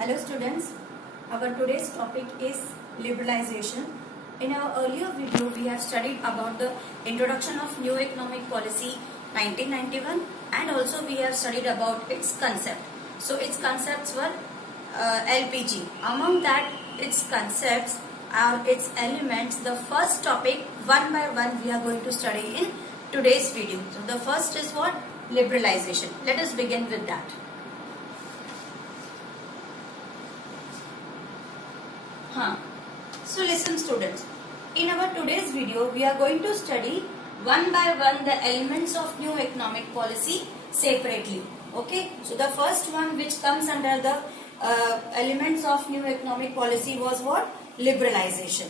Hello students, our today's topic is liberalization. In our earlier video, we have studied about the introduction of new economic policy 1991 and also we have studied about its concept. So its concepts were LPG. Among that, its concepts are its elements. The first topic one by one we are going to study in today's video. So the first is what? Liberalization. Let us begin with that. So listen students, in our today's video we are going to study one by one the elements of new economic policy separately. Okay, so the first one which comes under the elements of new economic policy was what? Liberalization.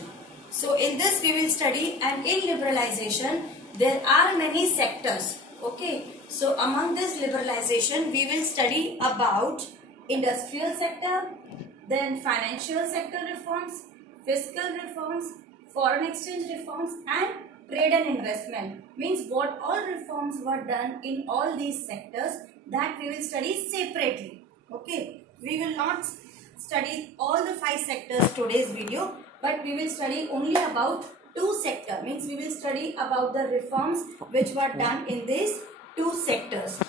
So in this we will study, and in liberalization there are many sectors. Okay, so among this liberalization we will study about industrial sector, then financial sector reforms, fiscal reforms, foreign exchange reforms and trade and investment. Means what all reforms were done in all these sectors, that we will study separately. Okay, we will not study all the 5 sectors today's video, but we will study only about 2 sectors. Means we will study about the reforms which were done in these 2 sectors.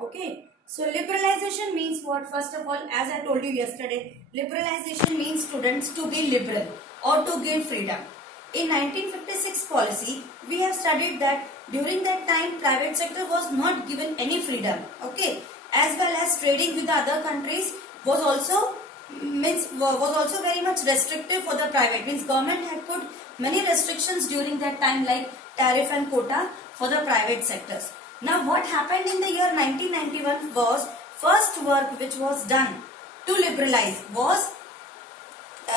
Okay. So liberalization means what? First of all, as I told you yesterday, liberalization means students to be liberal or to give freedom. In 1956 policy, we have studied that during that time private sector was not given any freedom. Okay, as well as trading with the other countries was also very much restrictive for the private. Means government had put many restrictions during that time like tariff and quota for the private sectors. Now what happened in the year 1991 was first work which was done to liberalize was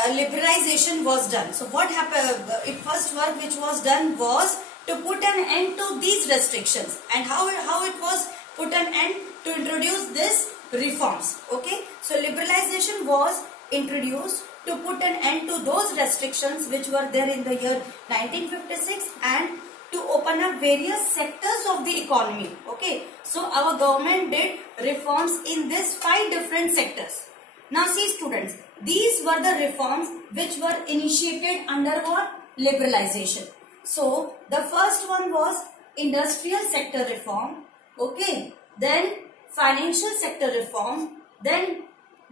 liberalization was done. So what happened? First work which was done was to put an end to these restrictions, and how it was put an end to introduce this reforms. Okay, so liberalization was introduced to put an end to those restrictions which were there in the year 1956 and to open up various sectors of the economy. Okay, so our government did reforms in these 5 different sectors. Now see students, these were the reforms which were initiated under what? Liberalization. So the first one was industrial sector reform. Okay, then financial sector reform, then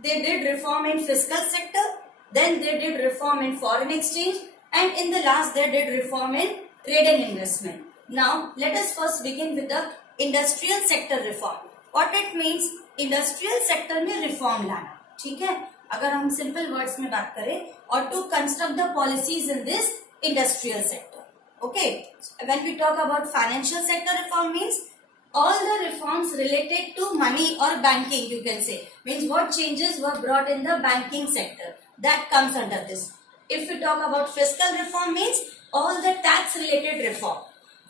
they did reform in fiscal sector, then they did reform in foreign exchange, and in the last they did reform in trade and investment. Now let us first begin with the industrial sector reform. What it means? Industrial sector में reform लाना. ठीक है, अगर हम simple words में बात करें, or to construct the policies in this industrial sector. Okay, when we talk about financial sector reform means all the reforms related to money or banking, you can say. Means what changes were brought in the banking sector, that comes under this. If we talk about fiscal reform means all the tax related reform.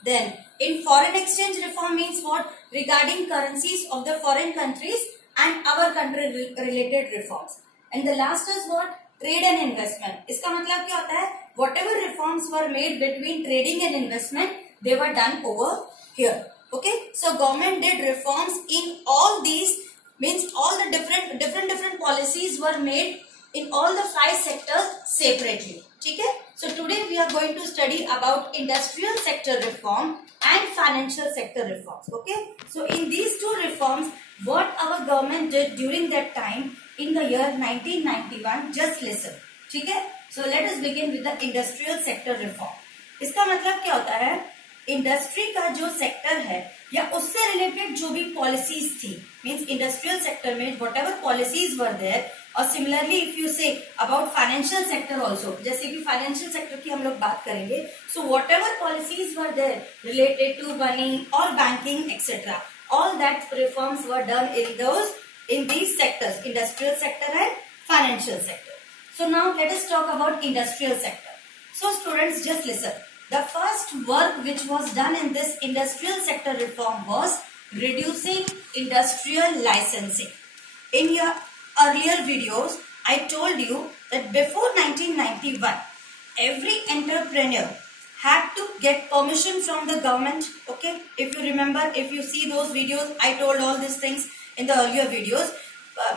Then in foreign exchange reform means what? Regarding currencies of the foreign countries and our country related reforms. And the last is what? Trade and investment. इसका मतलब क्या होता है? Whatever reforms were made between trading and investment, they were done over here. Okay, so government did reforms in all these, means all the different policies were made in all the 5 sectors separately. ठीक है? So today we are going to study about industrial sector reform and financial sector reforms. Okay, so in these 2 reforms, what our government did during that time in the year 1991, just listen. ठीक है? So let us begin with the industrial sector reform. इसका मतलब क्या होता है? Industry का जो sector है या उससे रिलेटेड जो भी पॉलिसीज थी, मींस इंडस्ट्रियल सेक्टर में व्हाटएवर पॉलिसीज वर देयर, और similarly if you say about financial sector also, जैसे कि फाइनेंशियल सेक्टर की हम लोग बात करेंगे, so whatever policies were there related to money और banking etcetera, all that reforms were done in these sectors, industrial sector and financial sector. So now let us talk about industrial sector. So students, just listen. The first work which was done in this industrial sector reform was reducing industrial licensing. In your earlier videos, I told you that before 1991, every entrepreneur had to get permission from the government. Okay, if you remember, if you see those videos, I told all these things in the earlier videos.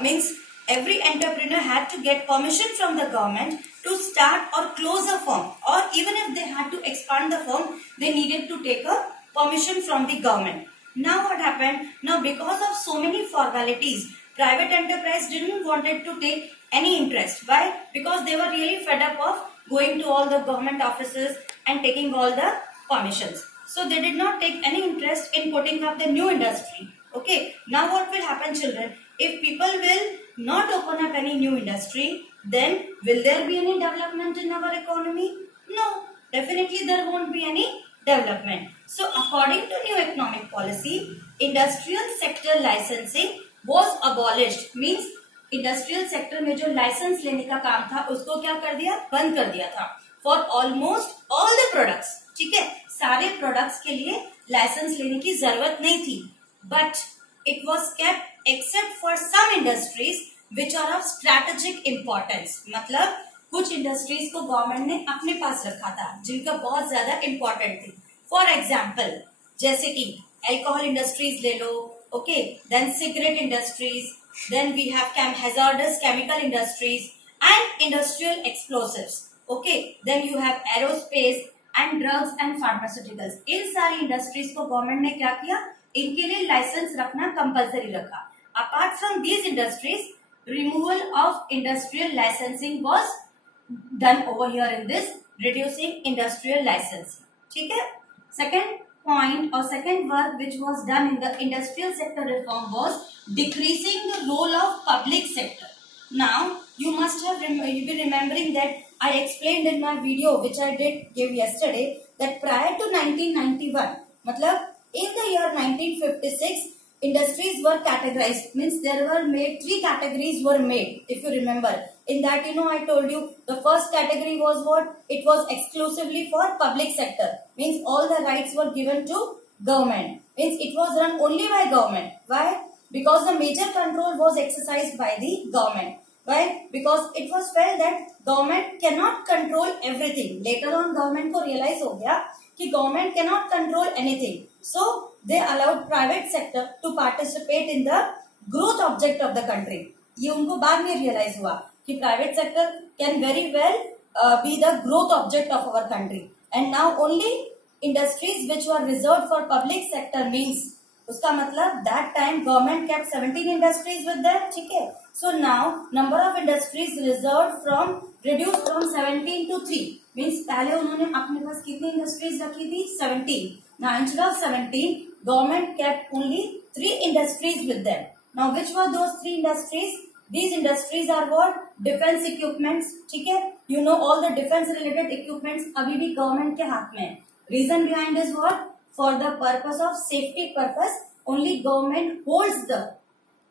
Means every entrepreneur had to get permission from the government to start or close a firm, or even if they had to expand the firm, they needed to take a permission from the government. Now what happened? Now because of so many formalities, private enterprise didn't wanted to take any interest. Why? Because they were really fed up of going to all the government offices and taking all the permissions. So they did not take any interest in putting up the new industry. Okay. Now what will happen, children? If people will not open up any new industry, then will there be any development in our economy? No. Definitely there won't be any development. So according to new economic policy, industrial sector licensing was abolished. Means industrial sector में जो licence लेने का काम था उसको क्या कर दिया? बंद कर दिया था for almost all the products. ठीक है, सारे प्रोडक्ट्स के लिए लाइसेंस लेने की जरूरत नहीं थी. But it was kept except for some industries which are of strategic importance. मतलब कुछ इंडस्ट्रीज को गवर्नमेंट ने अपने पास रखा था जिनका बहुत ज्यादा इम्पोर्टेंट थी. फॉर एग्जाम्पल जैसे कि एल्कोहल इंडस्ट्रीज ले लो. Okay, then cigarette industries, then we have hazardous chemical industries and industrial explosives. Okay, then you have aerospace and drugs and pharmaceuticals. इन सारी इंडस्ट्रीज को गवर्नमेंट ने क्या किया? इनके लिए लाइसेंस रखना कंपलसरी रखा. Apart from these industries, removal of industrial licensing was done over here in this reducing industrial licensing. ठीक है. Second point or second work which was done in the industrial sector reform was decreasing the role of public sector. Now you must have you be remembering that I explained in my video which I gave yesterday that prior to 1991, matlab in the year 1956, industries were categorized. Means there were made 3 categories were made. If you remember, in that I told you the first category was what? It was exclusively for public sector. Means all the rights were given to government. Means it was run only by government. Why? Because the major control was exercised by the government. Why? Because it was felt that government cannot control everything. Later on government को realize हो गया कि government cannot control anything. So they allowed private sector to participate in the growth object of the country. ये उनको बाद में realize हुआ कि private sector can very well be the growth object of our country. And now only industries which were reserved for public sector means उसका मतलब that time government kept 17 industries with them. ठीक है. So now number of industries reserved reduced from 17 to 3. Means पहले उन्होंने अपने पास कितनी industries रखी थी? 17. Now instead of 17, government kept only 3 industries with them. Now which were those 3 industries? These industries are what? Defense equipments. ठीक है. You know all the defense related equipments अभी भी government के हाथ में है. Reason behind is what? For the purpose of safety purpose, only government holds the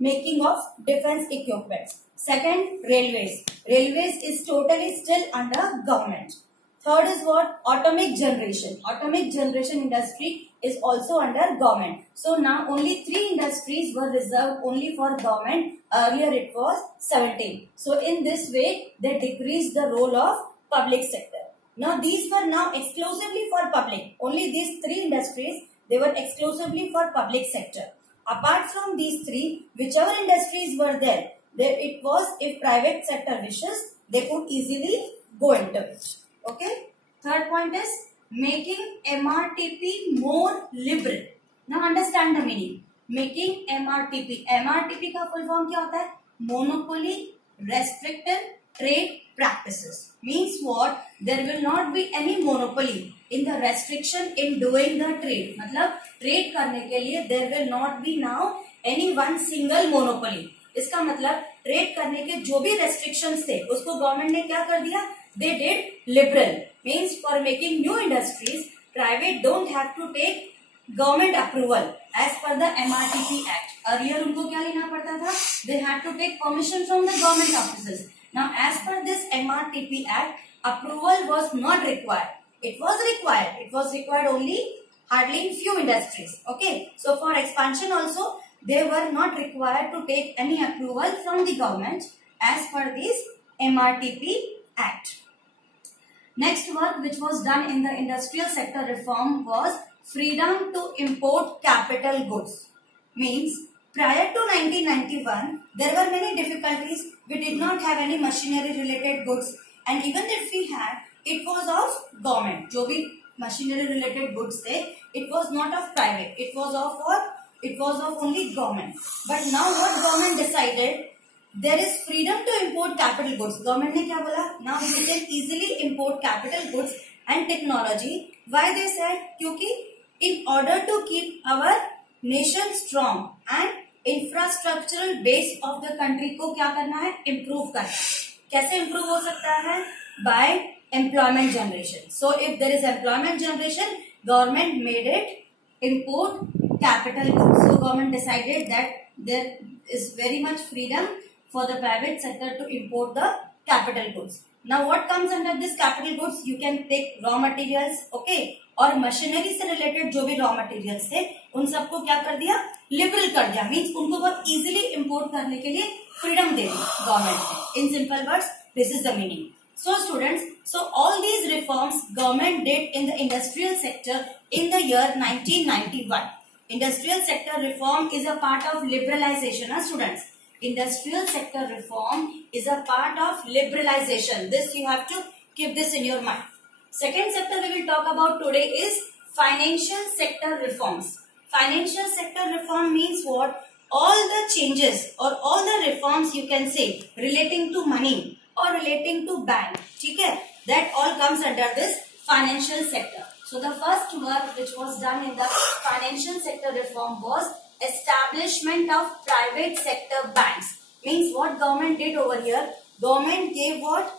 making of defense equipment. Second, railways. Railways is totally still under government. Third is what? Atomic generation. Atomic generation industry is also under government. So now only 3 industries were reserved only for government. Earlier it was 17. So in this way, they decreased the role of public sector. Now these were now exclusively for public. Only these 3 industries, they were exclusively for public sector. Apart from these 3, whichever industries were there, it was if private sector wishes, they could easily go into it. Okay. Third point is making MRTP more liberal. Now understand the meaning. Making MRTP. MRTP का full form क्या होता है? Monopoly Restricted Trade Practices. Means what? There will not be any monopoly in the restriction in doing the trade. मतलब trade करने के लिए there will not be now any one single monopoly. इसका मतलब trade करने के जो भी restrictions थे उसको गवर्नमेंट ने क्या कर दिया? They did liberal. Means for making new industries, private don't have to take government approval as per the MRTP Act. Earlier उनको क्या लेना पड़ता था? They had to take permission from the government offices. Now as per this MRTP Act, approval was not required. It was required. It was required only hardly in few industries. Okay. So for expansion also, they were not required to take any approval from the government as per this MRTP Act. Next work which was done in the industrial sector reform was freedom to import capital goods. Means prior to 1991 there were many difficulties. We did not have any machinery related goods, and even if we had, it was of government. जो भी machinery related goods थे, it was not of private, it was of what? It was of only government. But now what government decided, there is freedom to import capital goods. Government ने क्या बोला? Now we can easily import capital goods and technology. Why they said? क्योंकि in order to keep our nation strong and infrastructural base of the country को क्या करना है? Improve करना. कैसे improve हो सकता है? By employment generation. So if there is employment generation, government made it import capital goods. So government decided that there is very much freedom for the private sector to import the capital goods. Now what comes under this capital goods? You can take raw materials, okay, और machinery से related जो भी raw materials थे उन सबको क्या कर दिया? लिबरल कर दिया. मीन्स उनको बहुत इजीली इंपोर्ट करने के लिए फ्रीडम दे दी गवर्नमेंट ने. In simple words this is the meaning. So students, so all these reforms government did in the industrial sector in the year 1991. Industrial sector reform is a part of liberalization, students. Industrial sector reform is a part of liberalization. This you have to keep this in your mind. Second sector we will talk about today is financial sector reforms. Financial sector reform means what? All the changes or all the reforms you can say relating to money or relating to bank, ठीक है? That all comes under this financial sector. So the first work which was done in the financial sector reform was establishment of private sector banks. Means what government did over here? Government gave what?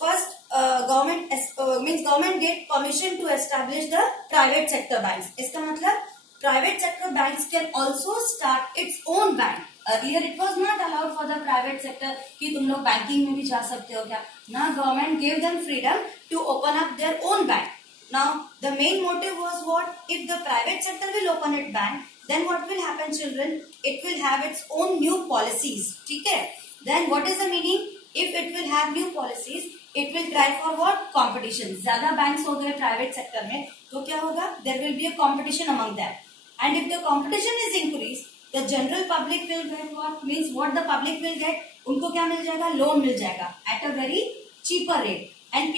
First, government gave permission to establish the private sector banks. इसका मतलब private sector banks can also start its own bank. Earlier it was not allowed for the private sector कि तुम लोग banking में भी जा सकते हो क्या? Now government gave them freedom to open up their own bank. Now the main motive was what? If the private sector will open its bank, then what will happen, children? It will have its own new policies. ठीक है? Then what is the meaning? If it will have new policies, it will try for what? Competition. ज्यादा banks हो गए private sector में तो क्या होगा? There will be a competition among them. And if the competition is increased, the general public will get what? Means what the public will get? उनको क्या मिल जाएगा? Loan मिल जाएगा at a very cheaper rate. And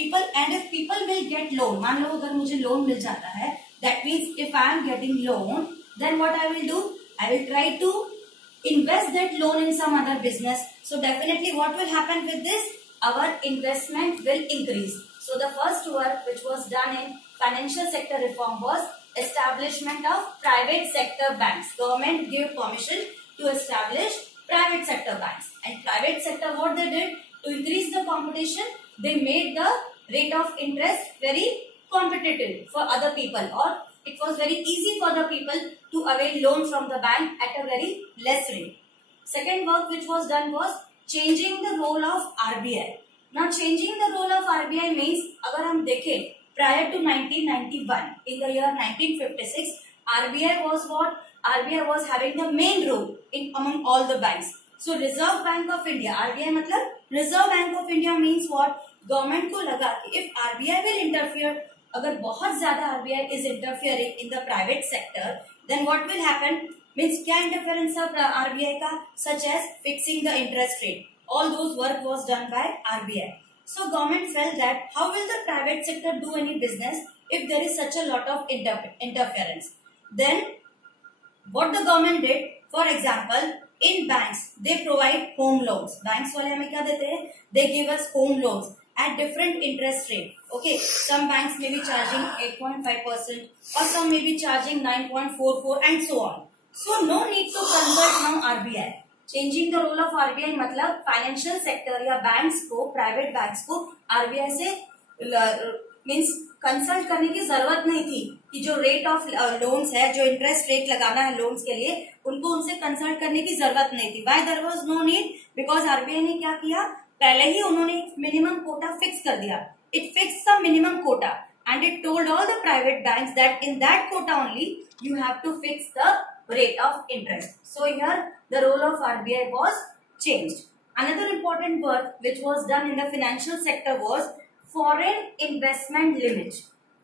if people will get loan, मान लो अगर मुझे loan मिल जाता है, that means if I am getting loan, then what I will do? I will try to invest that loan in some other business. So definitely what will happen with this? Our investment will increase. So the first work which was done in financial sector reform was establishment of private sector banks. Government gave permission to establish private sector banks. And private sector, what they did? To increase the competition, they made the rate of interest very competitive for other people, or it was very easy for the people to avail loan from the bank at a very less rate. Second work which was done was changing the role of RBI. Now changing the role of RBI means, अगर हम देखें prior to 1991, in the year 1956, RBI was what? RBI was having the main role in among all the banks. So Reserve Bank of India, RBI मतलब Reserve Bank of India means what? Government को लगा कि if RBI will interfere, अगर बहुत ज्यादा RBI is interfering in the private sector, then what will happen? Means क्या interference of RBI का? Such as fixing the interest rate. All those work was done by RBI. So government felt that how will the private sector do any business if there is such a lot of interference? Then what the government did? For example, in banks they provide home loans. Banks वाले हमें क्या देते हैं? They give us home loans at different interest rate. Okay, some banks may be charging 8.5% or some may be charging 9.44 and so on. So no need to consult now RBI. Changing the role of RBI मतलब financial sector या banks को, private banks को RBI से means consult करने की जरूरत नहीं थी कि जो रेट ऑफ लोन्स है, जो इंटरेस्ट रेट लगाना है लोन्स के लिए, उनको उनसे कंसल्ट करने की जरूरत नहीं थी. Why there was no need? Because RBI ने क्या किया? पहले ही उन्होंने मिनिमम कोटा फिक्स कर दिया. It fix the minimum quota and it told all the private banks that in that quota only you have to fix the rate of interest. So here the role of RBI was changed. Another important work which was done in the financial sector was foreign investment limit.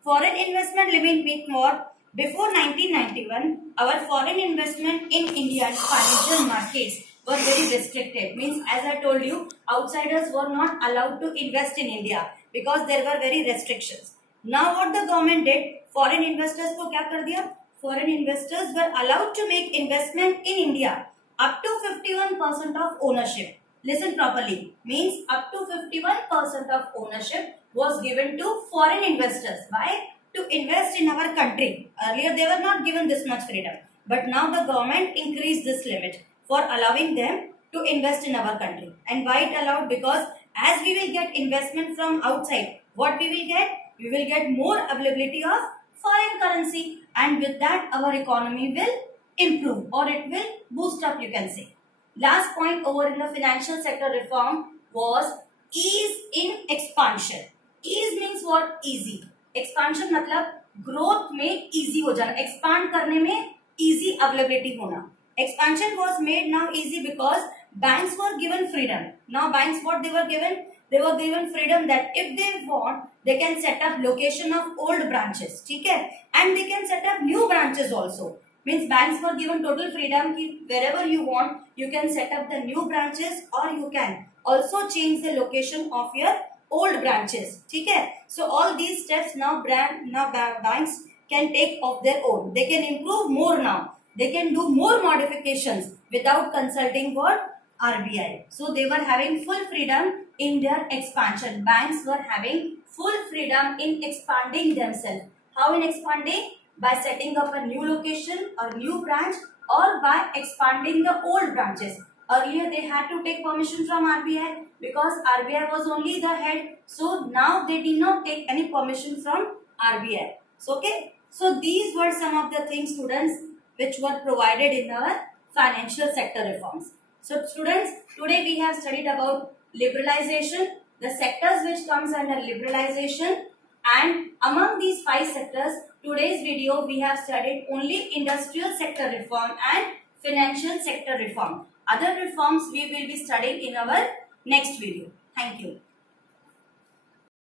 Foreign investment limit means what? Before 1991, our foreign investment in Indian financial markets were very restricted. Means, as I told you, outsiders were not allowed to invest in India because there were very restrictions. Now what the government did, foreign investors को क्या कर दिया? Foreign investors were allowed to make investment in India up to 51% of ownership. Listen properly. Means up to 51% of ownership was given to foreign investors. Why? To invest in our country. Earlier they were not given this much freedom, but now the government increased this limit for allowing them to invest in our country. And why it allowed? Because as we will get investment from outside, what we will get? We will get more availability of foreign currency, and with that our economy will improve, or it will boost up, you can say. Last point over in the financial sector reform was ease in expansion. Ease means what? Easy. Expansion मतलब growth में easy हो जाना, expand करने में easy availability होना. Expansion was made now easy because banks were given freedom. Now banks what they were given? They were given freedom that if they want, they can set up location of old branches, ठीक है, and they can set up new branches also. Means banks were given total freedom कि wherever you want, you can set up the new branches, or you can also change the location of your old branches, ठीक है. So all these steps now banks can take of their own. They can improve more now. They can do more modifications without consulting what? RBI. So they were having full freedom in their expansion. Banks were having full freedom in expanding themselves. How in expanding? By setting up a new location or new branch, or by expanding the old branches. Earlier they had to take permission from RBI because RBI was only the head. So now they did not take any permission from RBI. So okay. So these were some of the things, students, which were provided in our financial sector reforms. So students, today we have studied about liberalization, the sectors which comes under liberalization, and among these 5 sectors, today's video we have studied only industrial sector reform and financial sector reform. Other reforms we will be studying in our next video. Thank you.